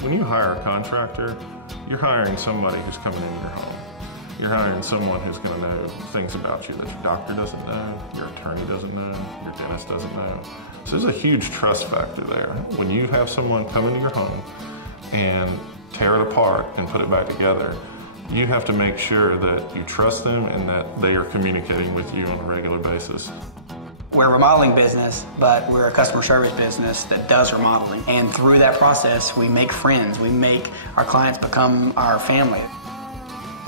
When you hire a contractor, you're hiring somebody who's coming into your home. You're hiring someone who's going to know things about you that your doctor doesn't know, your attorney doesn't know, your dentist doesn't know. So there's a huge trust factor there. When you have someone come into your home and tear it apart and put it back together, you have to make sure that you trust them and that they are communicating with you on a regular basis. We're a remodeling business, but we're a customer service business that does remodeling. And through that process, we make friends. We make our clients become our family.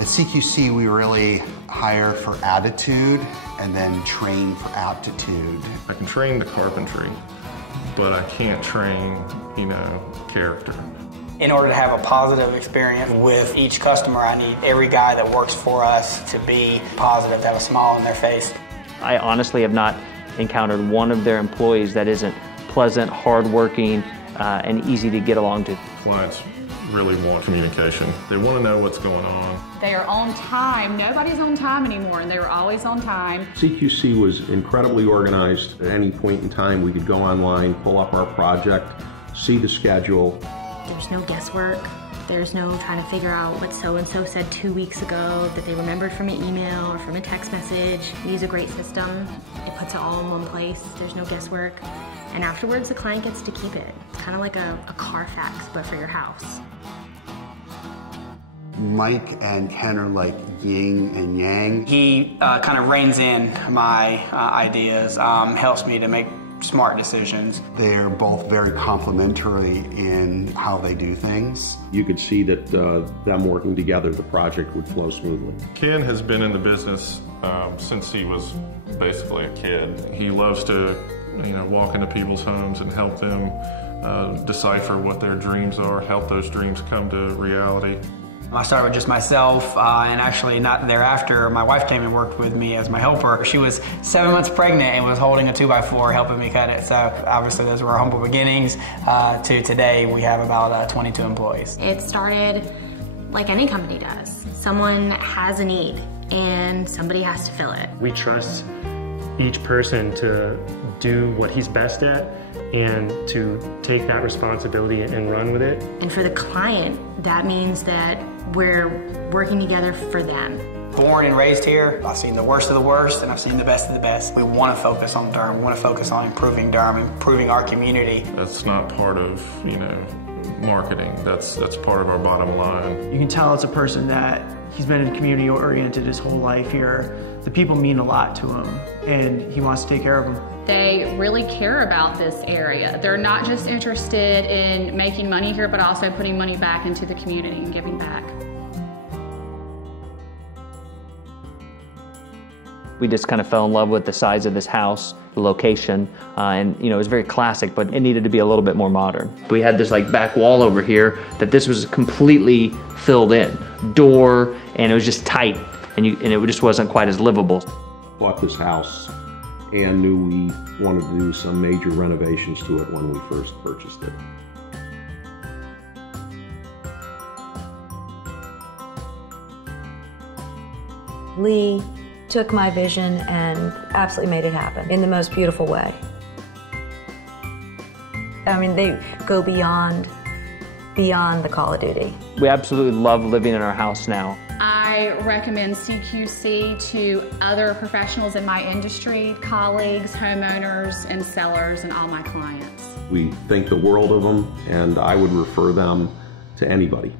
At CQC, we really hire for attitude and then train for aptitude. I can train the carpentry, but I can't train, character. In order to have a positive experience with each customer, I need every guy that works for us to be positive, to have a smile on their face. I honestly have not encountered one of their employees that isn't pleasant, hardworking, and easy to get along to. Clients really want communication. They want to know what's going on. They are on time. Nobody's on time anymore, and they were always on time. CQC was incredibly organized. At any point in time, we could go online, pull up our project, see the schedule. There's no guesswork. There's no trying to figure out what so-and-so said 2 weeks ago that they remembered from an email or from a text message. We use a great system. It puts it all in one place. There's no guesswork. And afterwards, the client gets to keep it. It's kind of like a Carfax, but for your house. Mike and Ken are like yin and yang. He kind of reins in my ideas, helps me to make smart decisions. They're both very complementary in how they do things. You could see that them working together, the project would flow smoothly. Ken has been in the business since he was basically a kid. He loves to walk into people's homes and help them decipher what their dreams are, help those dreams come to reality. I started with just myself, and actually not thereafter, my wife came and worked with me as my helper. She was 7 months pregnant and was holding a 2x4 helping me cut it. So obviously those were our humble beginnings. To today, we have about 22 employees. It started like any company does. Someone has a need and somebody has to fill it. We trust each person to do what he's best at and to take that responsibility and run with it. And for the client, that means that we're working together for them. Born and raised here, I've seen the worst of the worst and I've seen the best of the best. We want to focus on Durham. We want to focus on improving Durham, improving our community. That's not part of, marketing. That's part of our bottom line. You can tell it's a person that he's been community oriented his whole life here. The people mean a lot to him and he wants to take care of them. They really care about this area. They're not just interested in making money here, but also putting money back into the community and giving back. We just kind of fell in love with the size of this house, the location, and it was very classic, but it needed to be a little bit more modern. We had this back wall over here that this was completely filled in, door, and it was just tight, and it just wasn't quite as livable. Bought this house and knew we wanted to do some major renovations to it when we first purchased it. Lee took my vision and absolutely made it happen in the most beautiful way. I mean, they go beyond the call of duty. We absolutely love living in our house now. I recommend CQC to other professionals in my industry, colleagues, homeowners, and sellers, and all my clients. We think the world of them, and I would refer them to anybody.